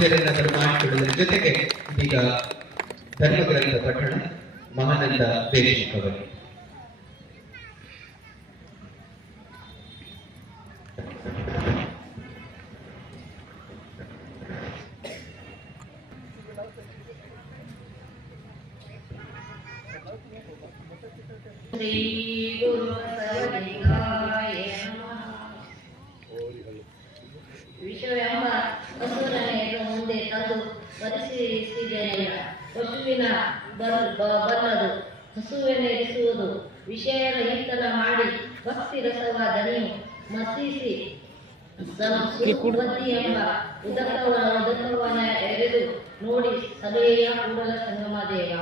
ಪೂಜೆಯನ್ನು ಬರಮಾಡಿಕೊಳ್ಳುವುದರ ಜೊತೆಗೆ ಈಗ ಧರ್ಮಗ್ರಂಥ ಪಠಣ ಮಹಾನಂದ ದೇಶಿಕ್ ಅವರು. ಶ್ರೀ ಗುರು ಬಸವಲಿಂಗಾಯ ನಮಃ. ವಿಷವೆಂಬ ಹಸುರನೆಯನ್ನು ಮುಂದೆ ತಂದು ಪರಿಶೀಲಿಸಿದೆನೆಲ್ಲ. ಪಶುವಿನ ಬಲ್ಲದು ಹಸುವೆನ್ನೆರಿಸುವುದು. ವಿಷಯರಹಿತನ ಮಾಡಿ ಭಕ್ತಿ ರಸವ ದಣಿಯು ಮಸಿಸಿ ಬುದ್ಧಿ ಎಂಬ ಉದಕವನ ಎರೆದು ನೋಡಿ ಸಭೆಯ ಕೂಡಲ ಸಂಗಮ ದೇವ.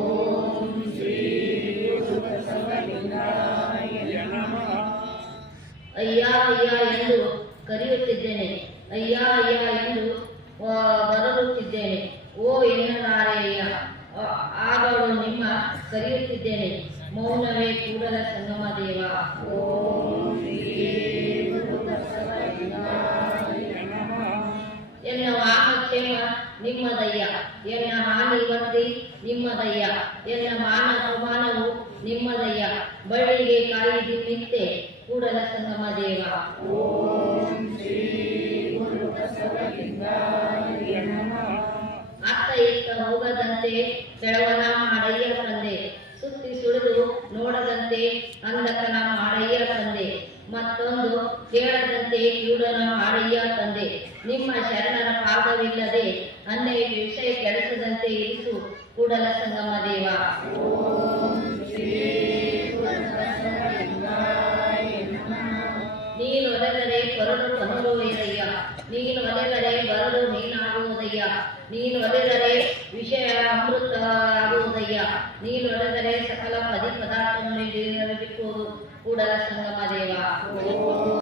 ಓಂ ಶ್ರೀ ಅಯ್ಯ ಅಯ್ಯ ಎಂದು ಕರೆಯುತ್ತಿದ್ದೇನೆ, ಅಯ್ಯ ಅಯ್ಯ ಎಂದು ಬರರುತ್ತಿದ್ದೇನೆ. ಓ ಎನ್ನಲಾರೆಯ ಆಗಲು ನಿಮ್ಮ ಕರೆಯುತ್ತಿದ್ದೇನೆ, ಮೌನವೇ ಕೂಡಲ ಸಂಗಮ ದೇವ. ಎನ್ನ ವಾಮಕ್ಷೇಮ ನಿಮ್ಮದಯ್ಯ, ಎನ್ನ ಹಾನಿ ವೃದ್ಧಿ ನಿಮ್ಮದಯ್ಯ, ಎನ್ನ ಮಾನ ಅವಮಾನವು ನಿಮ್ಮದಯ್ಯ, ಬಳ್ಳಿಗೆ ಕಾಯಿದು ನಿಂತೆ ಕೂಡಲ ಸಂಗಮ ದೇವ. ಅತ್ತ ಇತ್ತ ಹೋಗದಂತೆ ಕೆಳವನ ಮಾಡಯ್ಯ ತಂದೆ, ಸುತ್ತಿ ಸುಳಿದು ನೋಡದಂತೆ ಅಂಧಕನ ಮಾಡಯ್ಯ ತಂದೆ, ಮತ್ತೊಂದು ಕೇಳದಂತೆ ಕೂಡನ ಮಾಡಯ್ಯ ತಂದೆ. ನಿಮ್ಮ ಶರಣರ ಪಾದವಿಲ್ಲದೆ ಅನ್ಯ ವಿಷಯ ಕೆಡಿಸದಂತೆ ಇರಿಸು ಕೂಡಲ ಸಂಗಮ ದೇವ. ನೀನು ಒಲೆದರೆ ಬರಲು ಬಂದಿರುವುದಯ್ಯ, ನೀನು ಒಲೆದರೆ ಬರಲು ನೀನಾಗುವುದಯ್ಯ, ನೀನು ಒಲೆದರೆ ವಿಷಯ ಅಮೃತ ಆಗುವುದಯ್ಯ, ನೀನು ಒಲೆದರೆ ಸಕಲ ಪದಾರ್ಥವನ್ನು ಬಿಟ್ಟುವುದು ಕೂಡಲ ಸಂಗಮ ದೇವ.